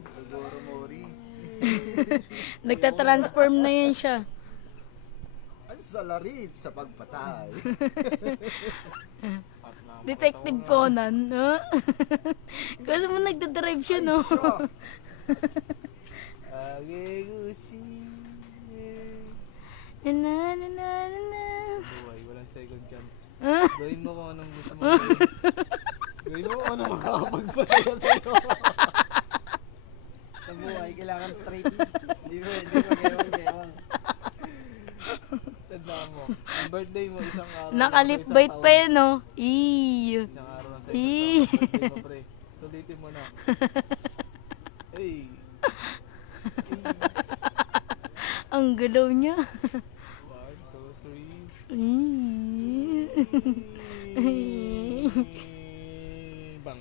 Siguro Mori. Nagtatransform na yan siya. Ang salarit sa pagpatay. Detective Conan, no? Kala mo nagdadrive siya, no? Agegushi. Na na na na na na. Buhay, walang second chance. Ah? Gawin mo kung anong gusto mo gawin. Gawin mo kung anong makakapagpasaya sa'yo. Sa buhay, kailangan straight. Hindi mo gewang. Tandaan mo, ang birthday mo isang araw. Nakalip lang sa bite isang pa taon. yan, no? Eee. Isang araw lang sa Eh. isang taon. Birthday mo, pre. Sulitin mo na. Hey. Ang galaw niya. 1, 2, 3. Bang.